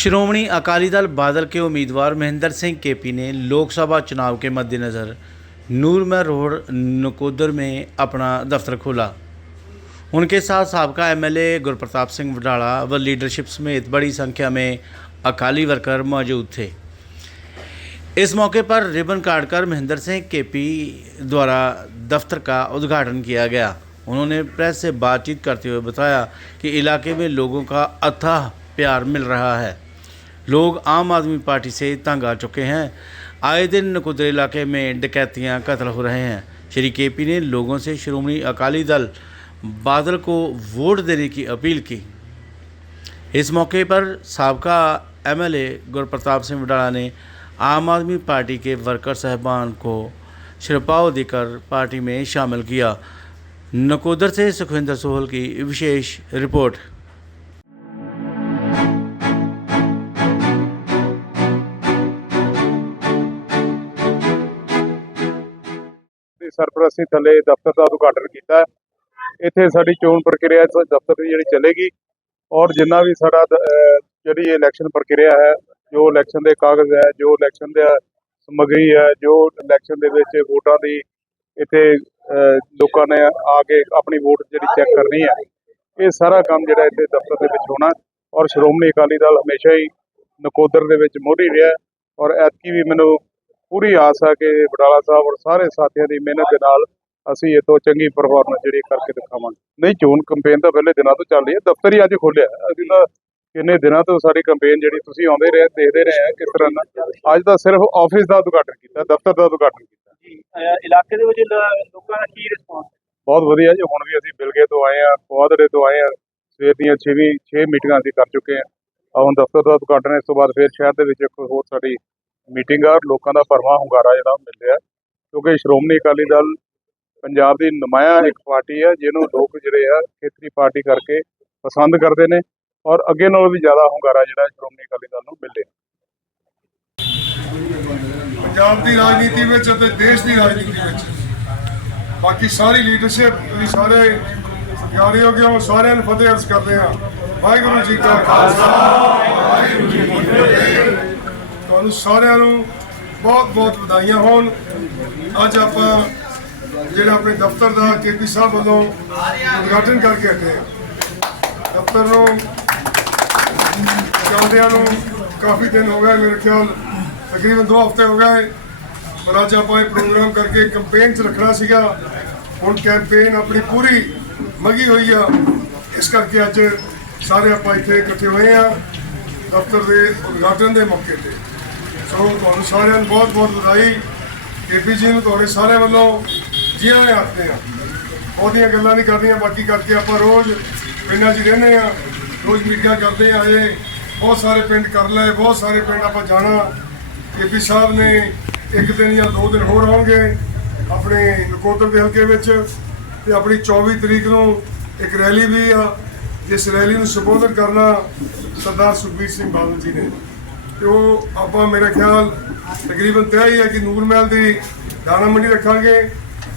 श्रोमणी अकाली दल बादल के उम्मीदवार महेंद्र सिंह केपी ने लोकसभा चुनाव के मद्देनज़र नूरमहल रोड, नकोदर में अपना दफ्तर खोला। उनके साथ सबका एमएलए गुरप्रताप सिंह वडाला व लीडरशिप समेत बड़ी संख्या में अकाली वर्कर मौजूद थे। इस मौके पर रिबन काटकर महेंद्र सिंह केपी द्वारा दफ्तर का उद्घाटन किया गया। उन्होंने प्रेस से बातचीत करते हुए बताया कि इलाके में लोगों का अथाह प्यार मिल रहा है। लोग आम आदमी पार्टी से तंग आ चुके हैं। आए दिन नकुदर इलाके में डकैतियाँ कत्ल हो रहे हैं। श्री के पी ने लोगों से श्रोमणी अकाली दल बादल को वोट देने की अपील की। इस मौके पर सबका M L A Gurpartap Singh Wadala ने आम आदमी पार्टी के वर्कर साहबान को शिरपाव देकर पार्टी में शामिल किया। नकोदर से सुखविंदर सोहल की विशेष रिपोर्ट। ਸਰਪ੍ਰਸਤੀ ਥੱਲੇ ਦਫ਼ਤਰ ਦਾ ਉਦਘਾਟਨ ਕੀਤਾ ਇੱਥੇ ਸਾਡੀ ਚੋਣ ਪ੍ਰਕਿਰਿਆ ਦਫ਼ਤਰ ਦੀ ਜਿਹੜੀ ਚੱਲੇਗੀ ਔਰ ਜਿੰਨਾ ਵੀ ਸਾਡਾ ਦ- ਜਿਹੜੀ ਇਲੈਕਸ਼ਨ ਪ੍ਰਕਿਰਿਆ ਹੈ, ਜੋ ਇਲੈਕਸ਼ਨ ਦੇ ਕਾਗਜ਼ ਹੈ, ਜੋ ਇਲੈਕਸ਼ਨ ਦਾ ਸਮੱਗਰੀ ਹੈ, ਜੋ ਇਲੈਕਸ਼ਨ ਦੇ ਵਿੱਚ ਵੋਟਾਂ ਦੀ ਇੱਥੇ ਲੋਕਾਂ ਨੇ ਆ ਕੇ ਆਪਣੀ ਵੋਟ ਜਿਹੜੀ ਚੈੱਕ ਕਰਨੀ ਹੈ, ਇਹ ਸਾਰਾ ਕੰਮ ਜਿਹੜਾ ਇੱਥੇ ਦਫ਼ਤਰ ਦੇ ਵਿੱਚ ਹੋਣਾ ਔਰ ਸ਼੍ਰੋਮਣੀ ਅਕਾਲੀ ਦਲ ਹਮੇਸ਼ਾ ਹੀ ਨਕੋਦਰ ਦੇ ਵਿੱਚ ਮੋਢੀ ਰਿਹਾ ਔਰ ਐਤਕੀ ਵੀ ਮੈਨੂੰ ਪੂਰੀ ਆਸ ਹੈ ਕਿ ਬਡਾਲਾ ਸਾਹਿਬ ਔਰ ਸਾਰੇ ਸਾਥੀਆਂ ਦੀ ਮਿਹਨਤ ਦੇ ਨਾਲ ਅਸੀਂ ਇਹ ਤੋਂ ਚੰਗੀ ਪਰਫਾਰਮੈਂਸ ਜਿਹੜੀ ਕਰਕੇ ਦਿਖਾਵਾਂਗੇ। ਨਹੀਂ ਚੋਣ ਕੰਪੇਨ ਤਾਂ ਪਹਿਲੇ ਦਿਨਾਂ ਤੋਂ ਚੱਲ ਰਹੀ ਹੈ। ਦਫ਼ਤਰ ਹੀ ਅੱਜ ਖੋਲਿਆ ਅਸੀਂ ਤਾਂ ਕਿੰਨੇ ਦਿਨਾਂ ਤੋਂ ਸਾਡੀ ਕੰਪੇਨ ਜਿਹੜੀ ਤੁਸੀਂ ਆਉਂਦੇ ਰਹੇ ਦੇਖਦੇ ਰਹੇ ਆ ਕਿਸ ਤਰ੍ਹਾਂ ਨਾਲ। ਅੱਜ ਤਾਂ ਸਿਰਫ ਆਫਿਸ ਦਾ ਉਦਘਾਟਨ ਕੀਤਾ ਦਫ਼ਤਰ ਦਾ ਉਦਘਾਟਨ ਕੀਤਾ। ਇਲਾਕੇ ਦੇ ਵਿੱਚ ਲੋਕਾਂ ਦਾ ਕੀ ਰਿਸਪੌਂਸ ਬਹੁਤ ਵਧੀਆ ਜੀ। ਹੁਣ ਵੀ ਅਸੀਂ ਬਿਲਗੇ ਤੋਂ ਆਏ ਆ ਪੌਦੜੇ ਤੋਂ ਆਏ ਆ ਸਵੇਰ ਦੀਆਂ 6ਵੀਂ 6 ਮੀਟਿੰਗਾਂ ਅਸੀਂ ਕਰ ਚੁੱਕੇ ਆ ਹੁਣ ਦਫ਼ਤਰ ਦਾ ਉਦਘਾਟਨ ਇਸ ਤੋਂ ਬਾਅਦ ਫਿਰ ਸ਼ਹਿਰ ਦੇ ਵਿੱਚ ਇੱਕ ਹੋਰ ਸਾਡੀ ਮੀਟਿੰਗ ਆ ਔਰ ਲੋਕਾਂ ਦਾ ਭਰਵਾਂ ਹੁੰਗਾਰਾ ਜਿਹੜਾ ਮਿਲ ਰਿਹਾ। ਕਿਉਂਕਿ ਸ਼੍ਰੋਮਣੀ ਅਕਾਲੀ ਦਲ ਪੰਜਾਬ ਦੀ ਨੁਮਾਇਆ ਇੱਕ ਪਾਰਟੀ ਹੈ ਜਿਹਨੂੰ ਲੋਕ ਜਿਹੜੇ ਆ ਖੇਤਰੀ ਪਾਰਟੀ ਕਰਕੇ ਪਸੰਦ ਕਰਦੇ ਨੇ ਔਰ ਅੱਗੇ ਨਾਲੋਂ ਵੀ ਜ਼ਿਆਦਾ ਹੁੰਗਾਰਾ ਜਿਹੜਾ ਸ਼੍ਰੋਮਣੀ ਅਕਾਲੀ ਦਲ ਨੂੰ ਮਿਲ ਰਿਹਾ। ਪੰਜਾਬ ਦੀ ਰਾਜਨੀਤੀ ਵਿੱਚ ਅਤੇ ਦੇਸ਼ ਦੀ ਰਾਜਨੀਤੀ ਵਿੱਚ ਬਾਕੀ ਸਾਰੀ ਲੀਡਰਸ਼ਿਪ ਤੁਸੀਂ ਸਾਰੇ ਸਤਿਕਾਰਯੋਗ ਹੋ ਸਾਰਿਆਂ ਨੂੰ ਫਤਿਹ ਅਰਜ਼ ਕਰਦੇ ਹਾਂ। ਵਾਹਿਗੁਰੂ ਜੀ ਕਾ ਖਾਲਸਾ। ਵਾਹਿਗੁਰੂ ਜੀ ਕੀ ਫਤਿਹ। ਤੁਹਾਨੂੰ ਸਾਰਿਆਂ ਨੂੰ ਬਹੁਤ ਬਹੁਤ ਵਧਾਈਆਂ ਹੋਣ। ਅੱਜ ਆਪਾਂ ਜਿਹੜਾ ਆਪਣੇ ਦਫ਼ਤਰ ਦਾ ਕੇਪੀ ਸਾਹਿਬ ਵੱਲੋਂ ਉਦਘਾਟਨ ਕਰਕੇ ਹਟੇ ਹਾਂ। ਦਫ਼ਤਰ ਨੂੰ ਚਾਹੁੰਦਿਆਂ ਨੂੰ ਕਾਫੀ ਦਿਨ ਹੋ ਗਏ ਮੇਰੇ ਖਿਆਲ, ਤਕਰੀਬਨ 2 ਹਫ਼ਤੇ ਹੋ ਗਏ। ਪਰ ਅੱਜ ਆਪਾਂ ਇਹ ਪ੍ਰੋਗਰਾਮ ਕਰਕੇ ਕੈਂਪੇਨ 'ਚ ਰੱਖਣਾ ਸੀਗਾ। ਹੁਣ ਕੈਂਪੇਨ ਆਪਣੀ ਪੂਰੀ ਮਗੀ ਹੋਈ ਆ। ਇਸ ਕਰਕੇ ਅੱਜ ਸਾਰੇ ਆਪਾਂ ਇੱਥੇ ਇਕੱਠੇ ਹੋਏ ਆ ਦਫ਼ਤਰ ਦੇ ਉਦਘਾਟਨ ਦੇ ਮੌਕੇ ਤੇ। ਸੋ ਤੁਹਾਨੂੰ ਸਾਰਿਆਂ ਨੂੰ ਬਹੁਤ ਬਹੁਤ ਵਧਾਈ। ਕੇਪੀ ਜੀ ਨੂੰ ਤੁਹਾਡੇ ਸਾਰਿਆਂ ਵੱਲੋਂ ਜੀਆਂ ਨੇ ਆਖਦੇ ਆ। ਉਹਦੀਆਂ ਗੱਲਾਂ ਨਹੀਂ ਕਰਦੀਆਂ ਬਾਕੀ ਕਰਕੇ ਆਪਾਂ ਰੋਜ਼ ਪਿੰਡਾਂ 'ਚ ਰਹਿੰਦੇ ਆ। ਰੋਜ਼ ਮੀਟਿੰਗਾਂ ਕਰਦੇ ਆ ਇਹ। ਬਹੁਤ ਸਾਰੇ ਪਿੰਡ ਕਰ ਲਏ, ਬਹੁਤ ਸਾਰੇ ਪਿੰਡ ਆਪਾਂ ਜਾਣਾ। ਕੇਪੀ ਸਾਹਿਬ ਨੇ ਇੱਕ ਦਿਨ ਜਾਂ ਦੋ ਦਿਨ ਹੋਰ ਆਉਣਗੇ ਆਪਣੇ ਨਕੋਦਰ ਦੇ ਹਲਕੇ ਵਿੱਚ ਤੇ ਆਪਣੀ 24 ਤਰੀਕ ਨੂੰ ਇੱਕ ਰੈਲੀ ਵੀ ਆ, ਜਿਸ ਰੈਲੀ ਨੂੰ ਸੰਬੋਧਨ ਕਰਨਾ ਸਰਦਾਰ ਸੁਖਬੀਰ ਸਿੰਘ ਬਾਦਲ ਜੀ ਨੇ। ਤੇ ਉਹ ਆਪਾਂ ਮੇਰਾ ਖਿਆਲ ਤਕਰੀਬਨ ਤੈਅ ਹੀ ਹੈ ਕਿ ਨੂਰ ਮਹਿਲ ਦੀ ਦਾਣਾ ਮੰਡੀ ਰੱਖਾਂਗੇ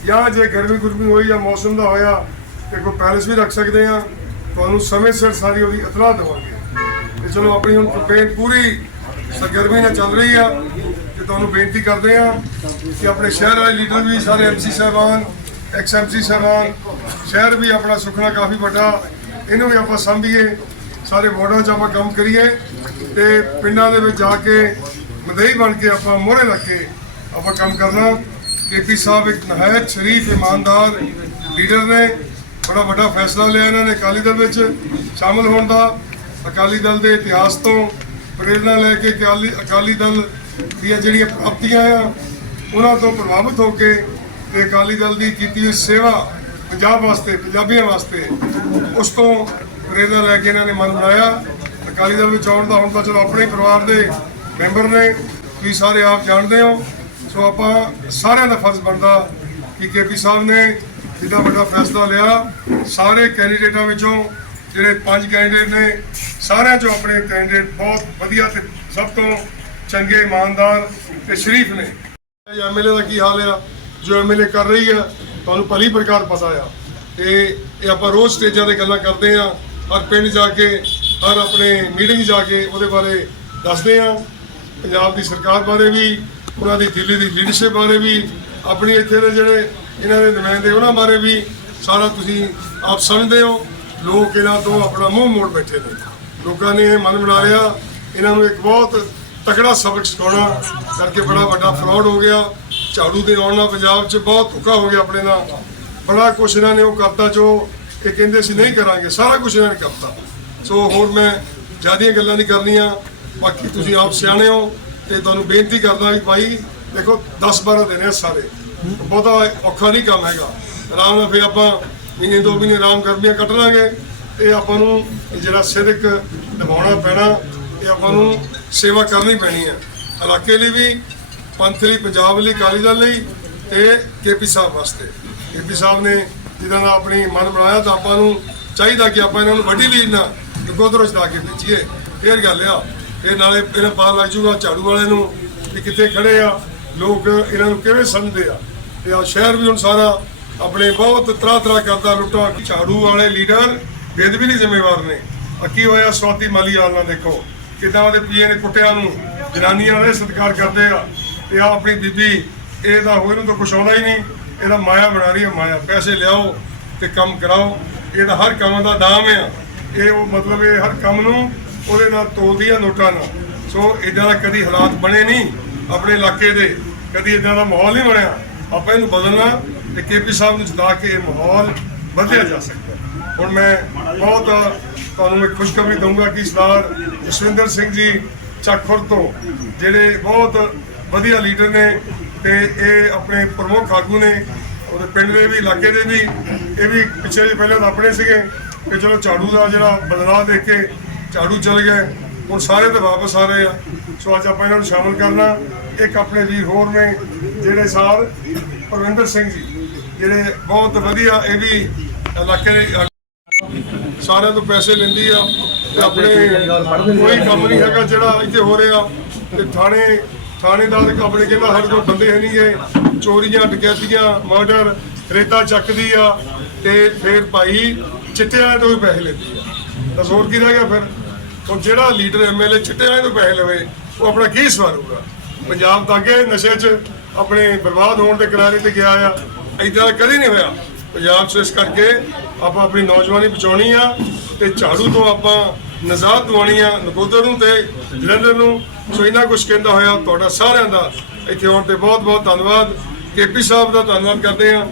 ਜਾਂ ਜੇ ਗਰਮੀ ਗੁਰਮੀ ਹੋਈ ਜਾਂ ਮੌਸਮ ਦਾ ਹੋਇਆ ਤੇ ਕੋਈ ਪੈਲਸ ਵੀ ਰੱਖ ਸਕਦੇ ਆ ਤੁਹਾਨੂੰ ਸਮੇਂ ਸਿਰ ਸਾਰੀ ਉਹਦੀ ਇਤਲਾਹ ਦੇਵਾਂਗੇ। ਤੇ ਚਲੋ ਆਪਣੀ ਹੁਣ ਕੰਪੇਨ ਪੂਰੀ ਸਰਗਰਮੀ ਨਾਲ ਚੱਲ ਰਹੀ ਆ ਤੇ ਤੁਹਾਨੂੰ ਬੇਨਤੀ ਕਰਦੇ ਆ ਕਿ ਆਪਣੇ ਸ਼ਹਿਰ ਵਾਲੇ ਲੀਡਰ ਵੀ, ਸਾਰੇ ਐਮਸੀ ਸਾਹਿਬਾਨ ਐਕਸ ਐਮਸੀ ਸਾਹਿਬਾਨ, ਸ਼ਹਿਰ ਵੀ ਆਪਣਾ ਸੁਖਣਾ ਕਾਫੀ ਵੱਡਾ, ਇਹਨੂੰ ਵੀ ਆਪਾਂ ਸੰਭੀਏ। ਸਾਰੇ ਵਾਰਡਾਂ 'ਚ ਆਪਾਂ ਕੰਮ ਕਰੀਏ ਤੇ ਪਿੰਡਾਂ ਦੇ ਵਿੱਚ ਜਾ ਕੇ ਮਦਈ ਬਣ ਕੇ ਆਪਾਂ ਮੋਹਰੇ ਲੱਗ ਕੇ ਆਪਾਂ ਕੰਮ ਕਰਨਾ। ਕੇਪੀ ਸਾਹਿਬ ਇੱਕ ਨਹਾਇਤ, ਸ਼ਰੀਫ, ਇਮਾਨਦਾਰ ਲੀਡਰ ਨੇ। ਬੜਾ ਵੱਡਾ ਫੈਸਲਾ ਲਿਆ ਇਹਨਾਂ ਨੇ ਅਕਾਲੀ ਦਲ ਵਿੱਚ ਸ਼ਾਮਲ ਹੋਣ ਦਾ। ਅਕਾਲੀ ਦਲ ਦੇ ਇਤਿਹਾਸ ਤੋਂ ਪ੍ਰੇਰਣਾ ਲੈ ਕੇ ਅਕਾਲੀ ਅਕਾਲੀ ਦਲ ਦੀਆਂ ਜਿਹੜੀਆਂ ਪ੍ਰਾਪਤੀਆਂ ਆ, ਉਹਨਾਂ ਤੋਂ ਪ੍ਰਭਾਵਿਤ ਹੋ ਕੇ ਤੇ ਅਕਾਲੀ ਦਲ ਦੀ ਕੀਤੀ ਹੋਈ ਸੇਵਾ ਪੰਜਾਬ ਵਾਸਤੇ, ਪੰਜਾਬੀਆਂ ਵਾਸਤੇ, ਉਸ ਤੋਂ ਪ੍ਰੇਰਣਾ ਲੈ ਕੇ ਇਹਨਾਂ ਨੇ ਮਨ ਬਣਾਇਆ। ਅਕਾਲੀ ਦਲ ਵਿੱਚ ਆਉਣ ਦਾ ਹੁਣ ਤਾਂ ਚਲੋ ਆਪਣੇ ਪਰਿਵਾਰ ਦੇ ਮੈਂਬਰ ਨੇ, ਤੁਸੀਂ ਸਾਰੇ ਆਪ ਜਾਣਦੇ ਹੋ। ਸੋ ਆਪਾਂ ਸਾਰਿਆਂ ਦਾ ਫਰਜ਼ ਬਣਦਾ ਕਿ ਕੇਪੀ ਸਾਹਿਬ ਨੇ ਜਿੱਦਾਂ ਵੱਡਾ ਫੈਸਲਾ ਲਿਆ। ਸਾਰੇ ਕੈਂਡੀਡੇਟਾਂ ਵਿੱਚੋਂ ਜਿਹੜੇ ਪੰਜ ਕੈਂਡੀਡੇਟ ਨੇ, ਸਾਰਿਆਂ ਚੋਂ ਆਪਣੇ ਕੈਂਡੀਡੇਟ ਬਹੁਤ ਵਧੀਆ ਤੇ ਸਭ ਤੋਂ ਚੰਗੇ, ਇਮਾਨਦਾਰ ਤੇ ਸ਼ਰੀਫ ਨੇ। ਐਮਐਲਏ ਦਾ ਕੀ ਹਾਲ ਆ? ਜੋ ਐਮਐਲਏ ਕਰ ਰਹੀ ਆ, ਤੁਹਾਨੂੰ ਭਲੀ ਪ੍ਰਕਾਰ ਪਤਾ ਆ। ਤੇ ਇਹ ਆਪਾਂ ਰੋਜ਼ ਸਟੇਜਾਂ ਤੇ ਗੱਲਾਂ ਕਰਦੇ ਆ। ਹਰ ਪਿੰਡ ਜਾ ਕੇ, ਹਰ ਆਪਣੇ ਮੀਟਿੰਗ ਜਾ ਕੇ ਉਹਦੇ ਬਾਰੇ ਦੱਸਦੇ ਆ ਪੰਜਾਬ ਦੀ ਸਰਕਾਰ ਬਾਰੇ ਵੀ, ਉਹਨਾਂ ਦੀ ਦਿੱਲੀ ਦੀ ਲੀਡਰਸ਼ਿਪ ਬਾਰੇ ਵੀ, ਆਪਣੀ ਇੱਥੇ ਦੇ ਜਿਹੜੇ ਇਹਨਾਂ ਦੇ ਨੁਮਾਇੰਦੇ ਉਹਨਾਂ ਬਾਰੇ ਵੀ ਸਾਰਾ ਤੁਸੀਂ ਆਪ ਸਮਝਦੇ ਹੋ। ਲੋਕ ਇਹਨਾਂ ਤੋਂ ਆਪਣਾ ਮੂੰਹ ਮੋੜ ਬੈਠੇ ਨੇ। ਲੋਕਾਂ ਨੇ ਇਹ ਮਨ ਬਣਾ ਲਿਆ, ਇਹਨਾਂ ਨੂੰ ਇੱਕ ਬਹੁਤ ਤਕੜਾ ਸਬਕ ਸਿਖਾਉਣਾ ਕਰਕੇ ਬੜਾ ਵੱਡਾ ਫਰਾਡ ਹੋ ਗਿਆ। ਝਾੜੂ ਦੇ ਆਉਣ ਨਾਲ ਪੰਜਾਬ 'ਚ ਬਹੁਤ ਧੋਖਾ ਹੋ ਗਿਆ ਆਪਣੇ ਨਾਲ। ਬੜਾ ਕੁਛ ਇਹਨਾਂ ਨੇ ਉਹ ਕਰਤਾ ਜੋ ਇਹ ਕਹਿੰਦੇ ਸੀ ਨਹੀਂ ਕਰਾਂਗੇ, ਸਾਰਾ ਕੁਝ ਇਹਨਾਂ ਨੇ ਕਰਤਾ। ਸੋ ਹੋਰ ਮੈਂ ਜ਼ਿਆਦੀਆਂ ਗੱਲਾਂ ਨਹੀਂ ਕਰਨੀਆਂ, ਬਾਕੀ ਤੁਸੀਂ ਆਪ ਸਿਆਣੇ ਹੋ, ਤੇ ਤੁਹਾਨੂੰ ਬੇਨਤੀ ਕਰਦਾ ਵੀ ਭਾਈ, ਦੇਖੋ 10 12 ਦਿਨ ਆ ਸਾਰੇ। ਬਹੁਤਾ ਔਖਾ ਨਹੀਂ ਕੰਮ ਹੈਗਾ। ਆਰਾਮ ਨਾਲ ਫਿਰ ਆਪਾਂ ਮਹੀਨੇ, ਦੋ ਮਹੀਨੇ ਆਰਾਮ ਕਰਨੀਆਂ ਕੱਟ ਲਾਂਗੇ, ਤੇ ਆਪਾਂ ਨੂੰ ਜਿਹੜਾ ਸਿਦਕ ਨਿਭਾਉਣਾ ਪੈਣਾ ਇਹ ਆਪਾਂ ਨੂੰ ਸੇਵਾ ਕਰਨੀ ਪੈਣੀ ਹੈ। ਇਲਾਕੇ ਲਈ ਵੀ, ਪੰਥ ਲਈ, ਪੰਜਾਬ ਲਈ, ਅਕਾਲੀ ਦਲ ਲਈ, ਤੇ ਕੇਪੀ ਸਾਹਿਬ ਵਾਸਤੇ। ਕੇਪੀ ਸਾਹਿਬ ਨੇ ਜਿਹਨਾਂ ਨਾਲ ਆਪਣੀ ਮਨ ਬਣਾਇਆ ਤਾਂ ਆਪਾਂ ਨੂੰ ਚਾਹੀਦਾ ਕਿ ਆਪਾਂ ਇਹਨਾਂ ਨੂੰ ਵੱਡੀ ਲੀਡ ਨਾ ਨਗੋਦਰ ਚਲਾ ਕੇ ਵੇਚੀਏ ਫੇਰ ਗੱਲ ਆ ਇਹ ਨਾਲੇ ਇਹਨਾਂ ਪਤਾ ਲੱਗ ਜੂਗਾ ਝਾੜੂ ਵਾਲੇ ਨੂੰ ਕਿ ਕਿੱਥੇ ਖੜੇ ਆ, ਲੋਕ ਇਹਨਾਂ ਨੂੰ ਕਿਵੇਂ ਸਮਝਦੇ ਆ। ਤੇ ਆ ਸ਼ਹਿਰ ਵੀ ਹੁਣ ਸਾਰਾ ਆਪਣੇ ਬਹੁਤ ਤਰ੍ਹਾਂ ਤਰ੍ਹਾਂ ਕਰਦਾ ਲੁੱਟਾ, ਝਾੜੂ ਵਾਲੇ ਲੀਡਰ ਬੇਦ ਵੀ ਨਹੀਂ ਜ਼ਿੰਮੇਵਾਰ ਨੇ। ਆ ਕੀ ਹੋਇਆ, ਸਵਾਤੀ ਮਾਲੀ ਆਲ ਨਾਲ ਦੇਖੋ, ਕਿਦਾਂ ਉਹਦੇ ਪੀਏ ਨੇ ਕੁੱਟਿਆਂ ਨੂੰ, ਜਨਾਨੀਆਂ ਦੇ ਸਤਿਕਾਰ ਕਰਦੇ ਆ। ਤੇ ਆ ਆਪਣੀ ਬੀਬੀ, ਇਹ ਤਾਂ ਹੋਏ ਨੂੰ ਤਾਂ ਕੁਛ ਆਉਂਦਾ ਹੀ ਨਹੀਂ। ਇਹਦਾ ਮਾਇਆ ਬਣਾ ਰਹੀ ਹੈ, ਮਾਇਆ। ਪੈਸੇ ਲਿਆਓ ਤੇ ਕੰਮ ਕਰਾਓ। ਇਹਦਾ ਹਰ ਕੰਮ ਦਾ ਦਾਮ ਆ। ਇਹ ਉਹ ਮਤਲਬ ਇਹ ਹਰ ਕੰਮ ਨੂੰ ਉਹਦੇ ਨਾਲ ਤੋਲਦੀ ਆ ਨੋਟਾਂ ਨਾਲ। ਸੋ ਇਦਾਂ ਦਾ ਕਦੀ ਹਾਲਾਤ ਬਣੇ ਨਹੀਂ ਆਪਣੇ ਇਲਾਕੇ ਦੇ। ਕਦੀ ਇਦਾਂ ਦਾ ਮਾਹੌਲ ਨਹੀਂ ਬਣਿਆ। ਆਪਾਂ ਇਹਨੂੰ ਬਦਲਣਾ ਤੇ ਕੇਪੀ ਸਾਹਿਬ ਨੂੰ ਜਿਤਾ ਕੇ ਇਹ ਮਾਹੌਲ ਵਧਿਆ ਜਾ ਸਕਦਾ। ਹੁਣ ਮੈਂ ਬਹੁਤ ਤੁਹਾਨੂੰ ਮੈਂ ਖੁਸ਼ਖਬਰੀ ਦਊਂਗਾ ਕਿ ਸਰਦਾਰ ਜਸਵਿੰਦਰ ਸਿੰਘ ਜੀ ਚੱਕਖੁਰ ਤੋਂ, ਜਿਹੜੇ ਬਹੁਤ ਵਧੀਆ ਲੀਡਰ ਨੇ ਤੇ ਇਹ ਆਪਣੇ ਪ੍ਰਮੁੱਖ ਆਗੂ ਨੇ ਉਹਦੇ ਪਿੰਡ ਦੇ ਵੀ, ਇਲਾਕੇ ਦੇ ਵੀ, ਇਹ ਵੀ ਪਿੱਛੇ ਜਿਹੇ ਪਹਿਲਾਂ ਤਾਂ ਆਪਣੇ ਸੀਗੇ ਕਿ ਚਲੋ ਝਾੜੂ ਦਾ ਜਿਹੜਾ ਬਦਲਾਅ ਦੇਖ ਕੇ ਝਾੜੂ ਚਲ ਗਏ ਹੁਣ ਸਾਰੇ ਤੇ ਵਾਪਸ ਆ ਰਹੇ ਆ। ਸੋ ਅੱਜ ਆਪਾਂ ਇਹਨਾਂ ਨੂੰ ਸ਼ਾਮਲ ਕਰਨਾ। ਇੱਕ ਆਪਣੇ ਵੀਰ ਹੋਰ ਨੇ, ਜਿਹੜੇ ਸਾਰ ਪਰਵਿੰਦਰ ਸਿੰਘ ਜੀ, ਜਿਹੜੇ ਬਹੁਤ ਵਧੀਆ ਇਹ ਵੀ ਇਲਾਕੇ ਦੇ ਸਾਰਿਆਂ ਤੋਂ ਪੈਸੇ ਲੈਂਦੀ ਆ ਤੇ ਆਪਣੇ ਕੋਈ ਕੰਮ ਨਹੀਂ ਹੈਗਾ ਜਿਹੜਾ ਇੱਥੇ ਹੋ ਰਿਹਾ। ਤੇ ਥਾਣੇ ਥਾਣੇਦਾਰ ਆਪਣੇ ਕਹਿੰਦਾ ਸਾਡੇ ਕੋਲ ਬੰਦੇ ਹੈ ਨਹੀਂਗੇ ਚੋਰੀਆਂ, ਡਕੈਤੀਆਂ, ਮਰਡਰ, ਰੇਤਾ ਚੱਕਦੀ ਆ ਤੇ ਫਿਰ ਭਾਈ ਚਿੱਟਿਆਂ ਤੋਂ ਵੀ ਪੈਸੇ ਲੈਂਦੀ ਆ। ਤਾਂ ਹੋਰ ਕੀ ਰਹਿ ਗਿਆ ਫਿਰ? ਹੁਣ ਜਿਹੜਾ ਲੀਡਰ ਐਮਐਲਏ ਚਿੱਟਿਆਂ ਤੋਂ ਪੈਸੇ ਲਵੇ, ਉਹ ਆਪਣਾ ਕੀ ਸਵਾਰੂਗਾ ਪੰਜਾਬ ਤਾਂ ਅੱਗੇ ਨਸ਼ੇ 'ਚ ਆਪਣੇ ਬਰਬਾਦ ਹੋਣ ਦੇ ਕਿਨਾਰੇ ਤੇ ਗਿਆ ਆ ਇਦਾਂ ਕਦੇ ਨਹੀਂ ਹੋਇਆ। ਪੰਜਾਬ 'ਚ ਇਸ ਕਰਕੇ ਆਪਾਂ ਆਪਣੀ ਨੌਜਵਾਨੀ ਬਚਾਉਣੀ ਆ ਤੇ ਝਾੜੂ ਤੋਂ ਆਪਾਂ ਦਿਵਾਉਣੀ ਆ ਨਕੋਦਰ ਨੂੰ ਤੇ ਜਲੰਧਰ ਨੂੰ। ਸੋ ਇਹਨਾਂ ਕੁਝ ਕਹਿੰਦਾ ਹੋਇਆ ਤੁਹਾਡਾ ਸਾਰਿਆਂ ਦਾ ਇੱਥੇ ਆਉਣ ਤੇ ਬਹੁਤ ਬਹੁਤ ਧੰਨਵਾਦ। ਕੇਪੀ ਸਾਹਿਬ ਦਾ ਧੰਨਵਾਦ ਕਰਦੇ ਆ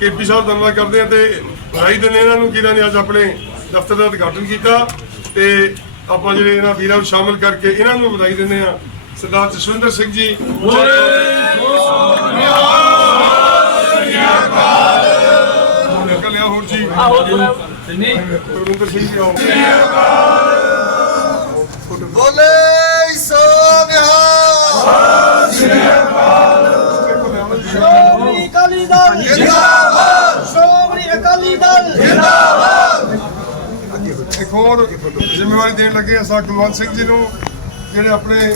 ਕੇਪੀ ਸਾਹਿਬ ਧੰਨਵਾਦ ਕਰਦੇ ਆ ਤੇ ਵਧਾਈ ਦਿੰਦੇ ਇਹਨਾਂ ਨੂੰ ਇਹਨਾਂ ਨੇ ਅੱਜ ਆਪਣੇ ਦਫ਼ਤਰ ਦਾ ਉਦਘਾਟਨ ਕੀਤਾ। ਤੇ ਆਪਾਂ ਜਿਹੜੇ ਇਹਨਾਂ ਵੀਰਾਂ ਨੂੰ ਸ਼ਾਮਲ ਕਰਕੇ ਇਹਨਾਂ ਨੂੰ ਵਧਾਈ ਦਿੰਦੇ ਆ ਸਰਦਾਰ ਜਸਵਿੰਦਰ ਸਿੰਘ ਜੀ। ਨਿਕਲ ਲਿਆ ਹੋਰ ਜੀ। ਸਿੰਘ ਜੀ ਆਓ ਬੋਲੇ ਸੋ ਵਿਹਾਰ। ਸ਼੍ਰੋਮਣੀ ਅਕਾਲੀ ਦਲ। ਜਿੰਦਾਬਾਦ। ਸ਼੍ਰੋਮਣੀ ਅਕਾਲੀ ਦਲ। ਇੱਕ ਹੋਰ ਜ਼ਿੰਮੇਵਾਰੀ ਦੇਣ ਲੱਗੇ ਆ ਸਾ ਕੁਲਵੰਤ ਸਿੰਘ ਜੀ ਨੂੰ ਜਿਹੜੇ ਆਪਣੇ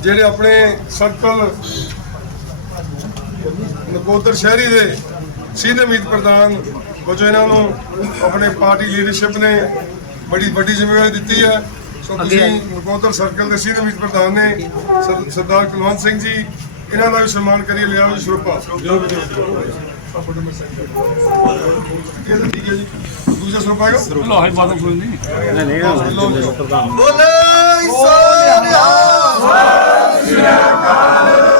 ਜਿਹੜੇ ਆਪਣੇ ਸਰਕਲ ਨਕੋਦਰ ਸ਼ਹਿਰੀ ਦੇ ਸੀਨੀਅਰ ਮੀਤ ਪ੍ਰਧਾਨ ਵਜੋਂ ਇਹਨਾਂ ਨੂੰ ਆਪਣੇ ਪਾਰਟੀ ਲੀਡਰਸ਼ਿਪ ਨੇ ਬੜੀ ਵੱਡੀ ਜ਼ਿੰਮੇਵਾਰੀ ਦਿੱਤੀ ਹੈ। ਸੋ ਤੁਸੀਂ ਨਕੋਦਰ ਸਰਕਲ ਦੇ ਸੀਨੀਅਰ ਮੀਤ ਪ੍ਰਧਾਨ ਨੇ ਸਰਦਾਰ ਕੁਲਵੰਤ ਸਿੰਘ ਜੀ ਇਹਨਾਂ ਦਾ ਵੀ ਸਨਮਾਨ ਕਰੀ। ਲਿਆ ਜੀ। ਦੂਜਾ ਸਰਪਾ ਹੈਗਾ ਲੋਹੇ ਬਾਤ ਕੋਈ ਨਹੀਂ। ਨਹੀਂ ਨਹੀਂ ਪ੍ਰਧਾਨ। ਬੋਲੇ ਸਾਰਿਆ ਵਾਹਿਗੁਰੂ ਜੀ ਕਾ